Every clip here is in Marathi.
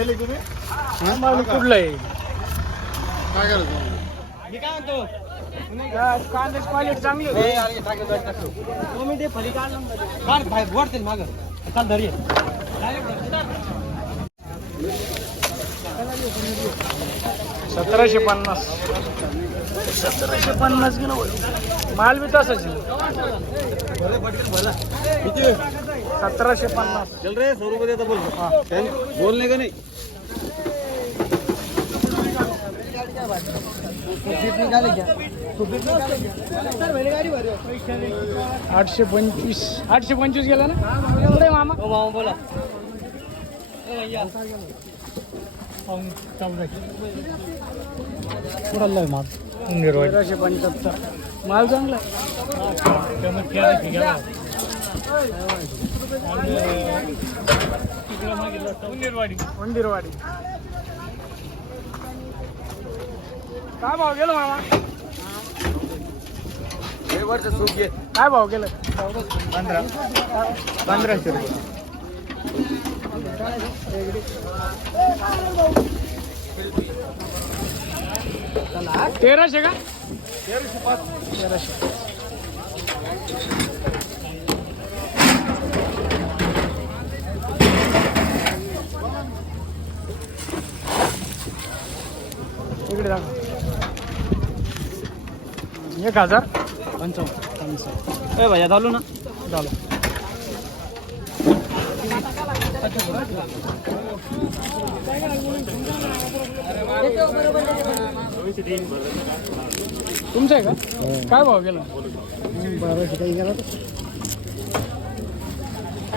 गेले तुम्ही माल कुठलं आहे काय करायचं? मी काय म्हणतो? कांद्याची क्वालिटी चांगली होती तुम्ही ते फली काढ बाहेर वरतील माग. चाल धरी सतराशे पन्नास. सतराशे पन्नास किलो. माल बी तसाच किती? सतराशे पन्नास. चल रे सौ रुपये देता बोल. बोलने का नाही? आठशे पंचवीस. आठशे पंचवीस गेला ना? मामा? मामा बोला. कुठला माल? तेराशे पंच्याहत्तर. माल चांगला मंदिरवाडी. काय भाव गेलो मामा? काय भाव गेलं? पंधरा. पंधराशे रुपये. तेराशे का? तेराशे पाच. तेराशे. एक हजार. पंचावन्न. पंचावन्न ए भैया चालू ना. झालं. तुमचं आहे का? काय भाव गेला? बाराशे काही गेला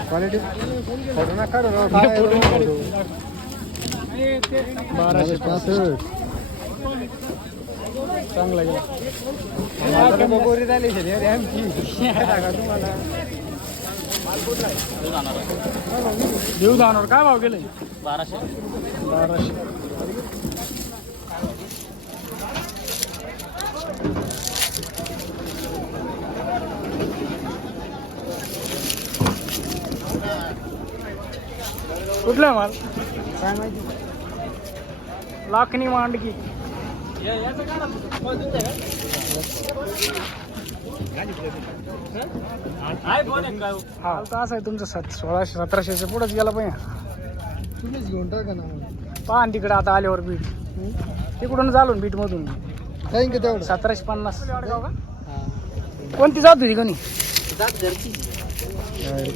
क्वालिटी फोटो ना काढू ना बाराशे पासष्ट. चांगला गेला. गोरी झाली देऊ जाणार काय भाव गेले? बाराशे. बाराशे. कुठला आहे माल? काय माहिती? लाखनी मांडकी हा. तर असं आहे तुमचं सत सोळाशे सतराशेच्या पुढेच गेला पाहिजे तुम्हीच घेऊन टाका ना. पहा ना तिकडे आता आल्यावर बीट तिकडून चालून बीट मधून. काही का तेवढं? सतराशे पन्नास. कोणती जात होती कोणी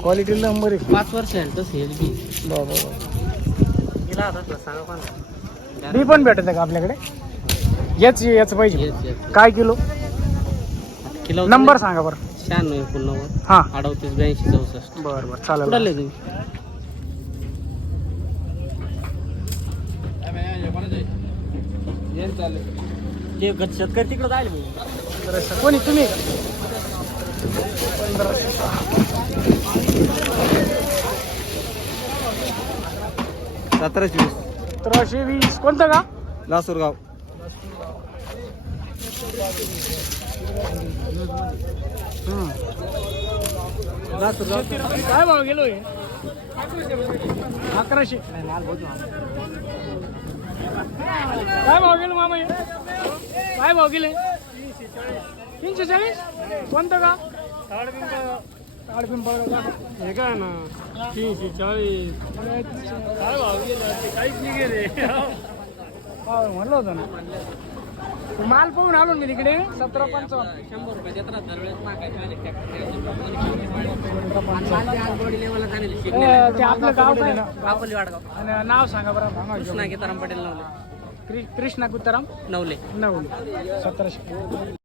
क्वालिटी नंबर आहे. पाच वर्ष आहे तसं एल बी बाबा बी पण भेटत का आपल्याकडे? याच याच पाहिजे. येस येस काय किलो? किलो नंबर सांगा बरं. शहाण्णव एकोणनव्वद. हां. अडतीस ब्याऐंशी चौसष्ट. बरं बरं. चालेल तुम्ही? ते शेतकरी तिकडे जायला पंधराशे. कोणी? तुम्ही? सतराशे वीस. सतराशे वीस. कोणतं का लासूरगाव. काय भाव गेलो हे? अकराशे. काय भाव गेलो मामा काय भाव गेले? तीनशे चाळीस? कोणतं का हे काय ना? तीनशे चाळीस. काय भाव गेले? काहीच नाही गेले. म्हणलं होतं ना माल पाहून आलो मी तिकडे सतरा पंचावन्न शंभर रुपये दरवेळेस ते आपलं गाव काय वाडगाव आणि नाव सांगा बरं कृष्णा गीताराम पटेल नवले कृष्णा कुत्ताराम नवले नवले सतराशे